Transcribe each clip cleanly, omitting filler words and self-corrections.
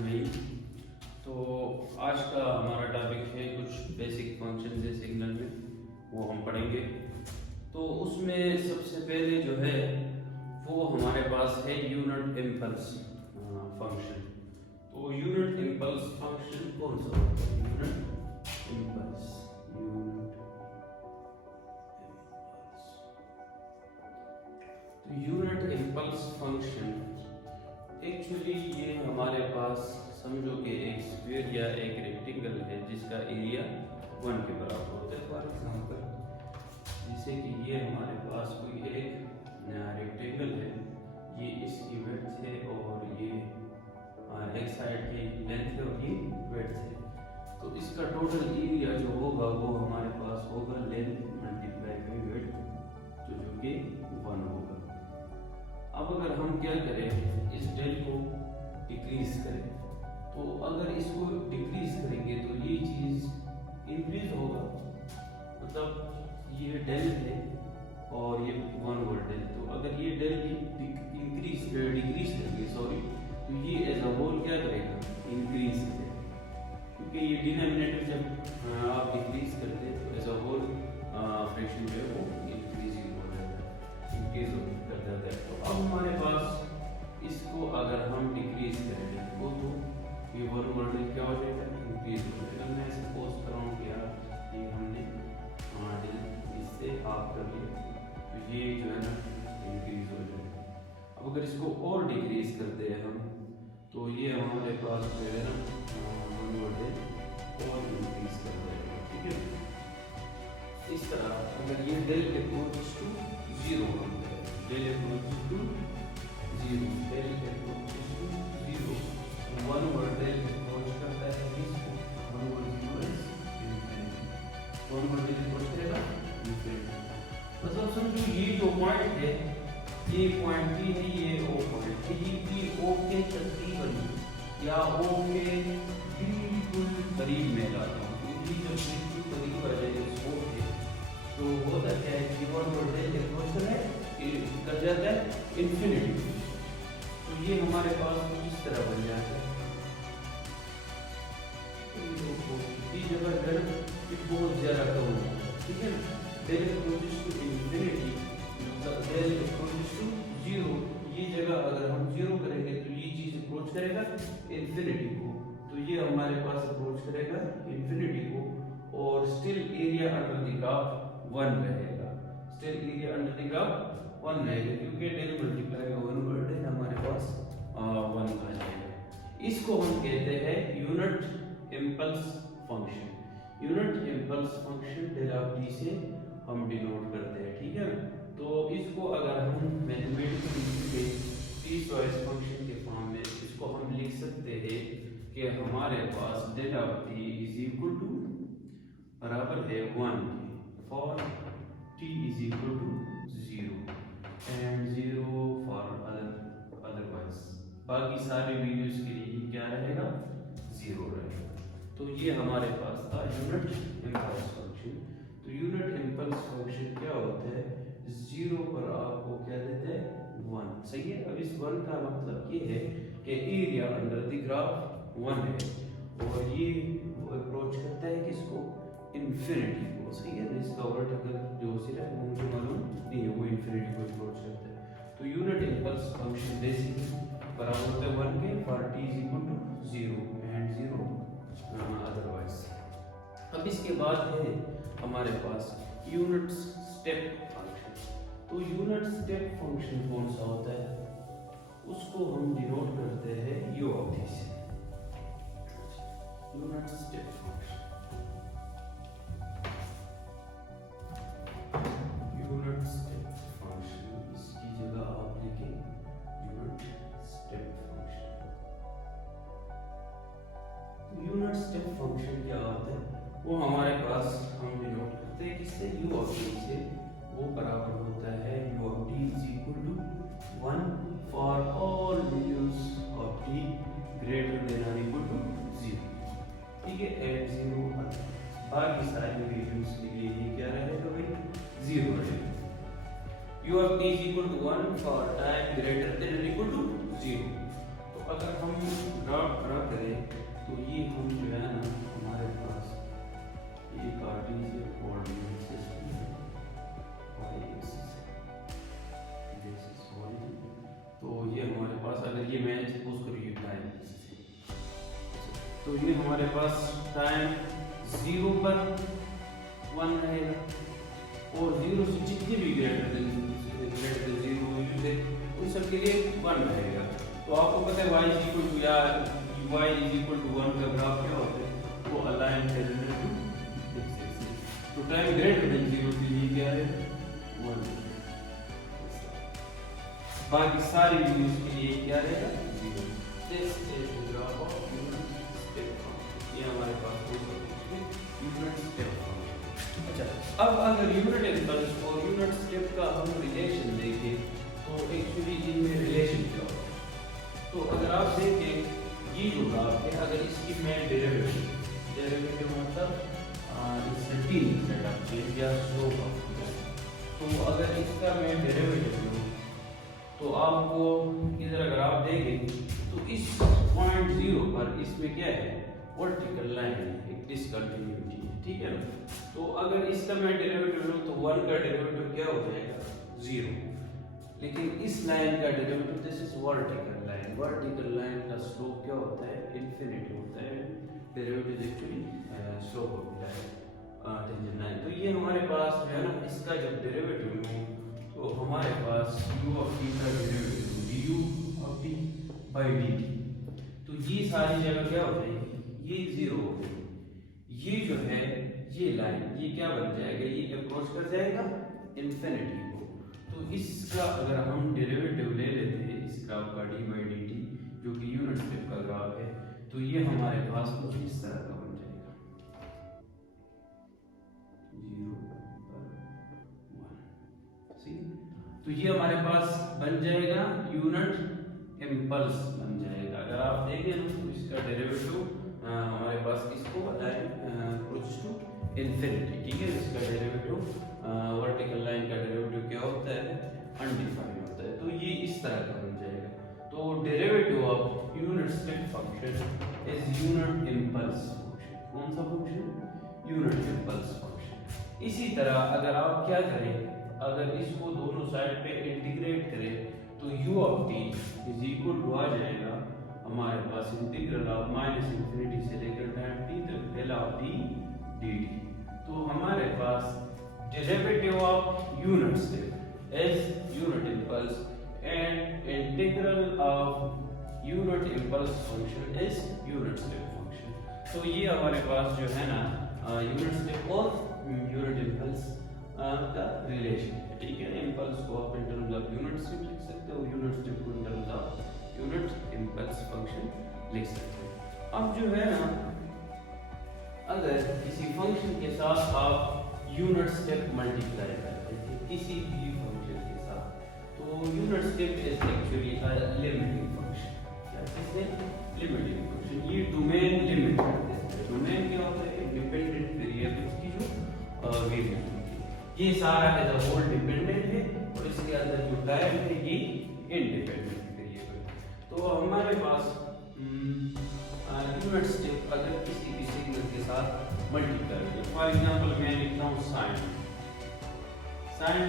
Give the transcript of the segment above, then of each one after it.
नहीं। तो आज का हमारा टॉपिक है कुछ बेसिक फंक्शन है सिग्नल में, वो हम पढ़ेंगे। तो उसमें सबसे पहले जो है वो हमारे पास है यूनिट इम्पल्स फंक्शन। तो यूनिट इम्पल्स फंक्शन कौन सा होता है? Unit impulse, unit impulse function actually ये हमारे पास समझो कि एक स्फीयर या एक रेक्टेंगल है जिसका एरिया 1 के बराबर होता है। फॉर एग्जांपल जैसे कि ये हमारे पास कोई एक रेक्टेंगल है, ये इसकी विड्थ है और ये एक साइड की लेंथ है और ये विड्थ है। तो इसका टोटल एरिया जो होगा वो हमारे पास होगा लेंथ मल्टीप्लाई बाई विड्थ, जो कि 1 होगा। अब अगर हम क्या करें, इस डेल को डिक्रीज करें, तो अगर इसको डिक्रीज करेंगे तो ये चीज इंक्रीज होगा, मतलब ये डेल है और ये 1 ओवर डेल। तो अगर ये डेल डिक्रीज करेंगे तो ये एज अ होल क्या करेगा, इंक्रीज करेगा, क्योंकि ये डिनोमिनेटर जब आप डिक्रीज करते हैं तो एज अ होल फ्रैक्शन जो है वो इंक्रीज हो जाता है, इंक्रीज कर जाता है। तो अब हमारे पास इसको अगर हम डिक्रीज करेंगे तो ये 1 ओवर डेल क्या हो जाएगा, इंक्रीज हो जाएगा। मैं सपोज कर रहा हूँ कि यार ये हमने डेल इससे हाफ कर लिया, तो ये जो है ना इंक्रीज हो जाएगा। अब अगर इसको और डिक्रीज करते हैं हम, तो ये हमारे पास जो है ना 1 ओवर डेल और इंक्रीज कर जाएगा, ठीक है। इस तरह अगर ये डेल इक्वल्स टू 0 होता है, del equals to 0, del equals to 0, 1 over del equals करता है इसको 1 over 0 is infinity, 1 over del equals करेगा इंफिनिटी। मतलब समझो ये जो पॉइंट है, ये पॉइंट भी है, ये ओ पॉइंट है, ये ओ के तकरीबन या ओ के बिल्कुल करीब में लाता हूँ, क्योंकि जब बिल्कुल करीब आ जाए इस ओ के तो होता क्या है कि 1 ओवर डेल इक्वल्स कर जाता है इंफिनिटी। तो ये हमारे पास कुछ इस तरह बन जाता है। इस जगह डेल बहुत ज्यादा कम होता है, ठीक है ना। डेल इक्वल्स टू इंफिनिटी, मतलब डेल इक्वल्स टू 0, ये जगह अगर हम 0 करेंगे तो ये चीज अप्रोच करेगा इंफिनिटी को, तो ये हमारे पास अप्रोच करेगा इंफिनिटी को, और still area under the graph 1 रहेगा, still area under the graph 1 रहेगा, क्योंकि del multiply by 1 over del हमारे पास 1 आ जाएगा। इसको हम कहते हैं unit impulse function. Unit impulse function del of T से हम डिनोट करते हैं, ठीक है। तो इसको अगर हम मैथमेटिकली पीसवाइज फंक्शन के फॉर्म में इसको हम लिख सकते हैं कि हमारे पास del of t is equal to बराबर है 1 for t is equal to 0 and 0 for otherwise, बाकी सारे वैल्यूज के लिए क्या रहेगा, 0 रहेगा। तो ये हमारे पास था यूनिट इम्पल्स फंक्शन। तो यूनिट इम्पल्स फंक्शन क्या होता है, 0 पर आपको क्या देते हैं 1, सही है। अब इस 1 का मतलब ये है कि एरिया अंडर द ग्राफ 1 है और ये अप्रोच करता है किसको, इंफिनिटी को, सही है। इसका वर्टिकल जो सिरा है वो मुझे मालूम नहीं है, वो इंफिनिटी को अप्रोच करता है। तो यूनिट इम्पल्स फंक्शन बेसिकली बराबर होता है 1 के for t is equal to 0 and 0 otherwise. अब इसके बाद है हमारे पास यूनिट स्टेप फंक्शन। तो यूनिट स्टेप फंक्शन कौन सा होता है, उसको हम डिनोट करते हैं u ऑफ t से। Unit step function, unit step function, इसकी जगह आप लिखें unit step function. Unit step function क्या होता है, वो हमारे पास हम डिनोट करते हैं किससे, u ऑफ t से। वो बराबर होता है u of t is equal to 1 for all values of t greater than और इक्वल टू 0, ठीक है। एट 0 बाकी सारी वैल्यूज के लिए ये क्या रहेगा भाई, 0 रहेगा। u of t is equal to 1 for time greater than और इक्वल टू 0। तो अगर हम ग्राफ ड्रा करें तो ये हम जो है ना हमारे पास ये कार्टेशियन कोऑर्डिनेट सिस्टम है, y एक्सिस है, दिस इज होरिजोन। तो ये हमारे पास अगर ये मैं सपोज करूँ ये टाइम तो ये हमारे पास टाइम 0 पर 1 रहेगा और 0 से जितने भी ग्रेटर देन 0 यूज उन सब के लिए 1 रहेगा। तो आपको पता है y इक्वल टू या y इक्वल टू 1 का ग्राफ क्या होता है, वो align parallel to x axis. तो टाइम ग्रेटर देन 0 के लिए क्या है 1, बाकी सारी वैल्यूज के लिए क्या रहेगा 0। This is the graph of unit step function. ये हमारे पास हो सकता है यूनिट स्टेप फंक्शन। अच्छा, अब अगर यूनिट इंपल्स और यूनिट स्टेप का हम रिलेशन देखें तो एक्चुअली इनमें रिलेशन क्या होता है। तो अगर आप देखें ये जो ग्राफ है, अगर इसकी मैं डेरिवेटिव मतलब इससे तीन सेटअप चेंज या स्लोप ऑफ, तो अगर इसका मैं डेरिवेटिव लूं तो आपको इधर अगर आप देखें तो इस पॉइंट 0 पर इसमें क्या है वर्टिकल लाइन है, एक डिसकंटिन्यूटी है, ठीक है ना। तो अगर इसका मैं डेरिवेटिव लूं तो 1 का डेरिवेटिव क्या हो जाएगा 0, लेकिन इस लाइन का derivative this is vertical line, vertical line का स्लोप क्या होता है इंफिनिटी होता है, डेरिवेटिव एक्चुअली स्लोप होता है टेंजेंट लाइन। तो ये हमारे पास जो है ना इसका जब डेरिवेटिव लूं तो हमारे पास u ऑफ t का derivative du of t by dt, तो ये सारी जगह क्या हो जाएगी ये 0 हो गई। ये जो है ये लाइन ये क्या बन जाएगा, ये अप्रोच कर जाएगा इंफिनिटी को। तो इसका अगर हम डेरिवेटिव ले लेते हैं इस ग्राफ का d बाई dt जो कि यूनिट स्टेप का ग्राफ है, तो ये हमारे पास कुछ इस तरह का बन जाएगा 0 पर 1। तो ये हमारे पास बन जाएगा यूनिट इम्पल्स बन जाएगा। अगर आप देखें तो इसका डेरिवेटिव हमारे पास इसको अप्रोच टू इंफिनिटी, ठीक है। इसका डेरिवेटिव वर्टिकल लाइन का डेरिवेटिव क्या होता है अनडिफाइंड होता है। तो ये इस तरह का बन जाएगा। तो derivative of unit step function is unit impulse function. कौन सा फंक्शन यूनिट इम्पल्स फंक्शन। इसी तरह अगर आप क्या करें, अगर इसको दोनों साइड पे इंटीग्रेट करें तो u of t is equal to आ जाएगा हमारे पास इंटीग्रल ऑफ माइनस इंफिनिटी से लेकर टाइम t तक डेल ऑफ t dt। तो हमारे पास derivative of unit step is unit impulse and integral of unit impulse function is unit step function. तो ये हमारे पास जो है ना यूनिट स्टेप और यूनिट इम्पल्स का रिलेशन है, ठीक है। इम्पल्स को आप in terms of unit step लिख सकते हो, यूनिट स्टेप को इन terms of unit impulse function लिख सकते हो। अब जो है ना अगर किसी फंक्शन के साथ आप यूनिट स्टेप मल्टीप्लाई करते हैं किसी भी फंक्शन के साथ, तो unit step is actually a limiting function. क्या कहते हैं लिमिटिंग फंक्शन। ये डोमेन लिमिट करते हैं। डोमेन क्या होता है डिपेंडेंट वेरिएबल्स की जो वेरिएबल, ये सारा एज अ होल डिपेंडेंट है और इसके अंदर जो टाइम है ये इंडिपेंडेंट वेरिएबल। तो हमारे पास यूनिट स्टेप अगर किसी भी सिग्नल के साथ मल्टीप्लाई करें, फॉर एग्जांपल मैं लिखता हूँ साइन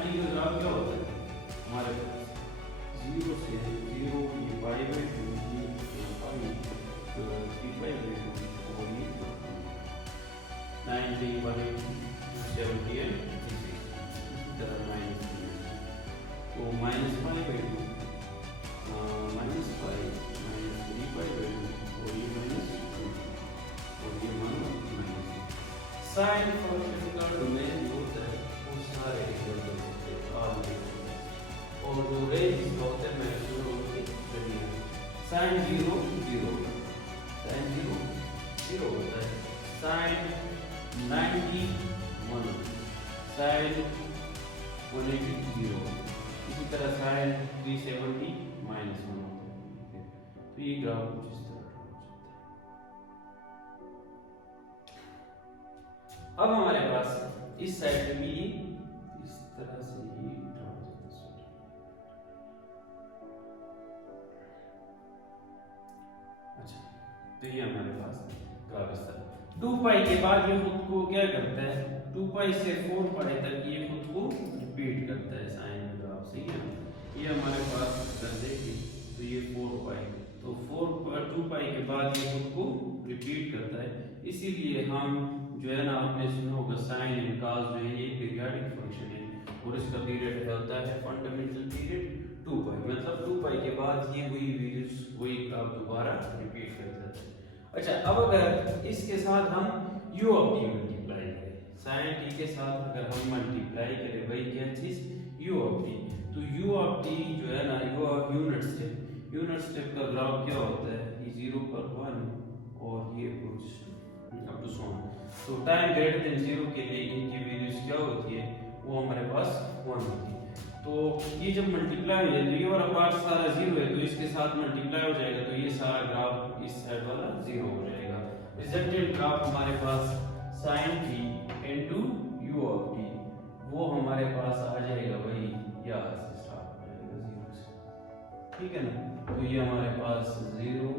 t का ग्राफ क्या होता है हमारे पास 0 से 0 ये पाई बाय 2 ये पाई 3 बाय 2 और ये 90 बाय 70 है माइनस, तो minus 5 by 2 minus 5 minus 3 by 2 और ये माइनस 2 और ये माइनस। साइन फंक्शन का डोमेन जो होता है वो सारे इक्वल होते हैं और जो रेंज इसका होता है मैक्सिमम होती है साइन 0 0 साइन 0 0 होता है, साइन 90 1 साइन 180 0, इसी तरह साइन 370 माइनस 1 होता है। तो ये ग्राफ कुछ इस तरह का हो जाता है। अब हमारे पास इस साइड पे भी इस तरह से ही अच्छा तो ये हमारे पास ग्राफ इस तरह 2 पाई के बाद ये खुद को क्या करता है, 2 पाई से 4 पाई तक ये खुद को रिपीट करता है साइन ग्राफ, सही है। ये हमारे पास अगर देखें तो ये 4 पाई, तो 2 पाई के बाद ये खुद को रिपीट करता है, इसीलिए हम जो है ना आपने सुना होगा साइन एंड कॉस जो है ये पीरियोडिक फंक्शन है और इसका पीरियड होता है फंडामेंटल पीरियड 2 पाई, मतलब 2 पाई के बाद ये वही वैल्यूज वही ग्राफ दोबारा रिपीट करता है। अच्छा, अब अगर इसके साथ हम u ऑफ t मल्टीप्लाई करें, sin t के साथ अगर हम मल्टीप्लाई करें वही क्या चीज u ऑफ t, तो u ऑफ t जो है ना u ऑफ यूनिट स्टेप का ग्राफ क्या होता है, ये 0 पर 1 और ये अप टू सो ऑन, तो टाइम ग्रेटर देन 0 के लिए इनकी वैल्यूज क्या होती है, वो हमारे पास 1 होती है। तो ये जब मल्टीप्लाई हो जाए तो ये वाला पार्ट सारा 0 है, तो इसके साथ मल्टीप्लाई हो जाएगा, तो ये सारा ग्राफ इस साइड वाला 0 हो जाएगा। रिजल्टेंट ग्राफ हमारे पास sin t into u of t, वो हमारे पास आ जाएगा वही यहाँ से स्टार्ट हो जाएगा 0 से, ठीक है ना। तो ये हमारे पास 0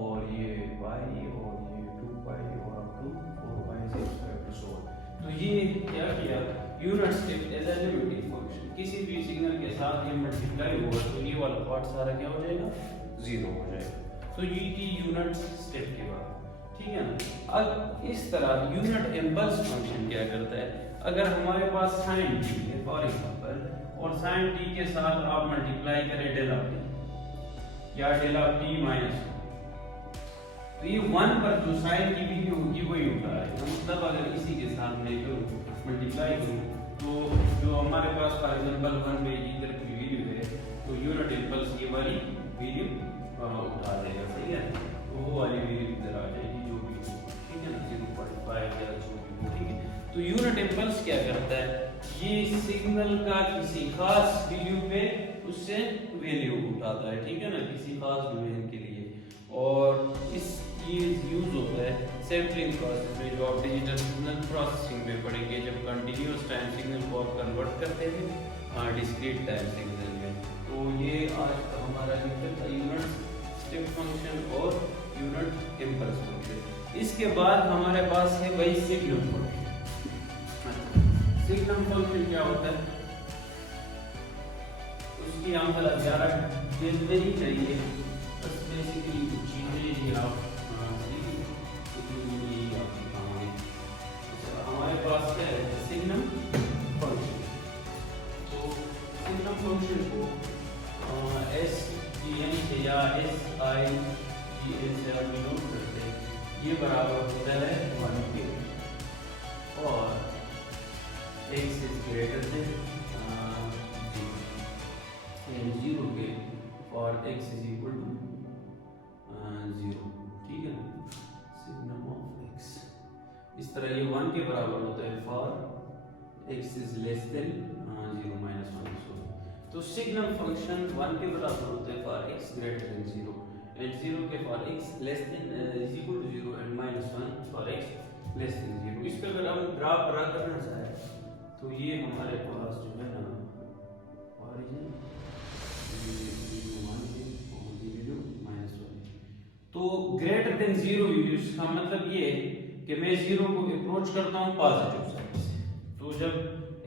और ये पाई और ये 2 पाई और अप टू 4 पाई से टू सो ऑन। तो ये क्या किया, unit step as a limiting function, किसी भी सिग्नल के साथ ये मल्टीप्लाई हुआ तो ये वाला पार्ट सारा क्या हो जाएगा, 0 हो जाएगा। तो ये की यूनिट स्टेप के बाद, ठीक है ना। अब इस तरह यूनिट इम्पल्स फंक्शन क्या करता है, अगर हमारे पास sin t है फॉर एग्जांपल और sin t के साथ आप मल्टीप्लाई करें डेल ऑफ t या डेल ऑफ t माइनस, तो ये 1 पर जो sin की वैल्यू होगी वही होता है, मतलब अगर इसी के साथ मैं जो मल्टीप्लाई करूं तो जो हमारे पास फॉर एग्जांपल 1 में इधर की वैल्यू है तो यूनिट इम्पल्स ये वाली वैल्यू उठा देगा, सही है, तो वो वाली वैल्यू इधर आ जाएगी जो भी, ठीक है ना, 0.5 या जो भी, ठीक है। तो यूनिट इम्पल्स क्या करता है, ये सिग्नल का किसी खास वैल्यू पे उससे वैल्यू उठाता है, ठीक है ना, किसी खास ड्यूरेशन के लिए, और इस ये यूज होता है सैंपलिंग प्रोसेस में, जो आप डिजिटल सिग्नल प्रोसेसिंग में पढ़ेंगे, जब कंटिन्यूअस टाइम सिग्नल को आप कन्वर्ट करते हैं डिस्क्रीट टाइम सिग्नल में। तो ये आज का हमारा लेक्चर था यूनिट स्टेप फंक्शन और यूनिट इम्पल्स फंक्शन। इसके बाद हमारे पास है वही सिग्नम फंक्शन। सिग्नम फंक्शन क्या होता है, उसकी हम ज़्यादा डिटेल में नहीं चाहिए, बस बेसिकली कुछ चीजें ये आप हमारे पास क्या है सिग्नम फंक्शन। तो सिग्नम फंक्शन को SGN से या SIGN से आप डिनोट करते हैं, ये बराबर होता है 1 के और x इज ग्रेटर देन 0 के और x इज इक्वल टू 0, ठीक है ना, सिग्नम ऑफ x इस तरह ये 1 के बराबर होता है for x is less than 0 minus 1। तो सिग्नम फंक्शन 1 के बराबर होता है for x greater than 0 and 0 के for x less than is equal to 0 and minus 1 for x less than 0। इस पे अगर हम ग्राफ ड्रा करना चाहें तो ये हमारे पास जो है ना ओरिजिन तो ग्रेटर देन 0 वैल्यूज का मतलब ये है कि मैं 0 को अप्रोच करता हूं पॉजिटिव साइड से, तो जब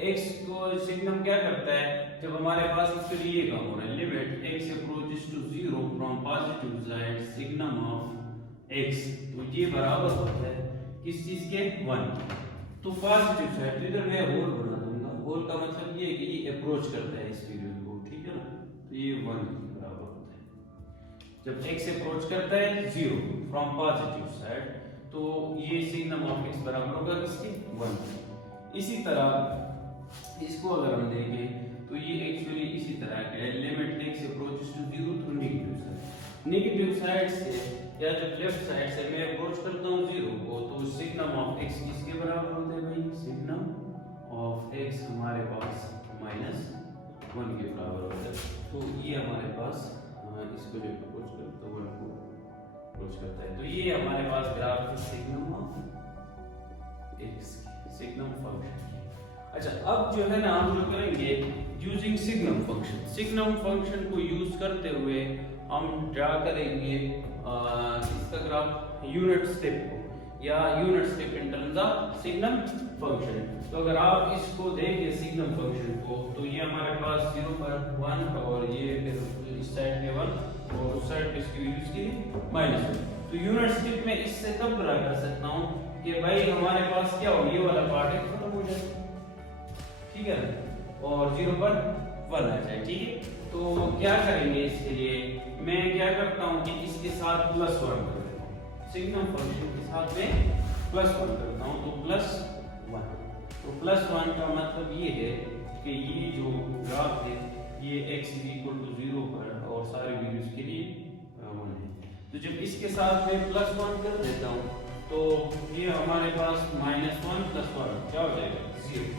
x को सिग्नम क्या करता है, जब हमारे पास इसके लिए ये काम हो रहा है limit x approaches to 0 from positive side signum of x, तो ये बराबर होता है किस चीज के 1, तो पॉजिटिव साइड, तो इधर मैं होल बना दूंगा, होल का मतलब ये है कि ये अप्रोच करता है इस वैल्यू को, ठीक है ना, तो ये 1 के बराबर होता है। जब x अप्रोच करता है 0 फ्रॉम पॉजिटिव साइड तो ये सिग्नम ऑफ x बराबर होगा किसके 1। इसी तरह इसको अगर हम देखें तो ये एक्चुअली इसी तरह का है, limit x approaches to 0 through negative side से या जब लेफ्ट साइड से मैं अप्रोच करता हूं 0 को, तो सिग्नम ऑफ x किसके बराबर होता है भाई, सिग्नम ऑफ x हमारे पास -1 के बराबर होता है। तो ये हमारे पास इसको जो अप्रोच करता है 1 को अप्रोच करता है, तो ये हमारे पास ग्राफ है signum of x, signum function. अच्छा, अब जो है ना हम जो करेंगे using signum function, signum function को यूज करते हुए हम ड्रा करेंगे इसका ग्राफ यूनिट स्टेप को या unit step in terms of signum function. तो अगर आप इसको देखें सिग्नम फंक्शन को, तो ये हमारे पास 0 पर 1 और ये फिर इस साइड पे 1 और उस साइड पे इसकी वैल्यू की -1। तो यूनिट स्टेप में इससे कब ड्रा कर सकता हूं कि भाई हमारे पास क्या हो, ये वाला पार्ट है खत्म हो जाए, ठीक है ना, और 0 पर 1 आ जाए, ठीक है। तो क्या करेंगे इसके लिए, मैं क्या करता हूं कि इसके साथ +1 कर देता हूं, सिग्नम फंक्शन के साथ में +1 करता हूं, तो +1। तो +1 का मतलब ये है कि ये जो ग्राफ है ये x = 0 पर और सारे वैल्यूज के लिए 1 है। तो जब इसके साथ में +1 कर देता हूं तो ये हमारे पास -1 + 1 क्या हो जाएगा, 0।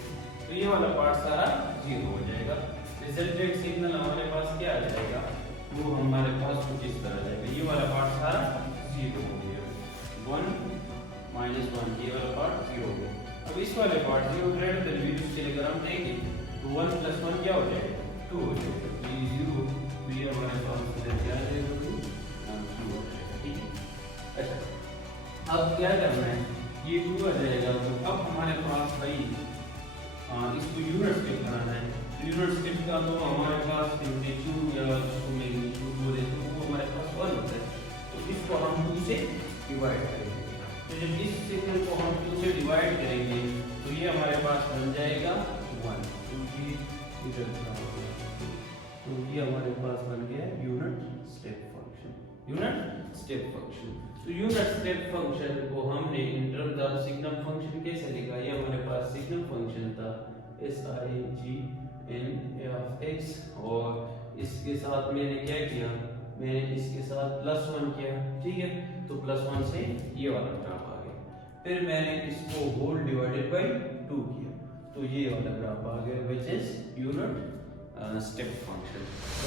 तो ये वाला पार्ट सारा 0 हो जाएगा। रिजल्टेंट सिग्नल हमारे पास क्या आ जाएगा, वो हमारे पास कुछ इस तरह जाएगा, ये वाला पार्ट सारा 0 हो गया, 1 -1, ये वाला पार्ट 0 हो गया। अब इस वाले पार्ट 0 ग्रेटर देन वैल्यू के लिए अगर हम देंगे तो 1 + 1 क्या हो जाएगा, 2 हो जाएगा। तो ये 0, तो ये हमारे पास क्या आ जाएगा, 2 हो जाएगा, ठीक है। अच्छा, अब क्या करना है, ये 2 आ जाएगा, तो अब हमारे पास भाई इसको यूनिट स्टेप बनाना है। यूनिट स्टेप का तो हमारे पास एम्पलीट्यूड या जिसको मैग्नीट्यूड बोले तो वो हमारे पास 1 होता है, तो इसको हम 2 से डिवाइड करेंगे। तो जब इस सिग्नल को हम 2 से डिवाइड करेंगे तो ये हमारे पास बन जाएगा 1, क्योंकि इधर तो ये हमारे पास बन गया unit step function, unit step function. तो यूनिट स्टेप फंक्शन को हमने इन टर्म्स ऑफ सिग्नम फंक्शन कैसे लिखा, ये हमारे पास सिग्नम फंक्शन था SIGN(f(x) और इसके साथ मैंने क्या किया, मैंने इसके साथ +1 किया, ठीक है। तो +1 से ये वाला ग्राफ आ गया, फिर मैंने इसको होल डिवाइडेड बाय 2 किया, तो ये वाला ग्राफ आ गया, which is unit step function. तो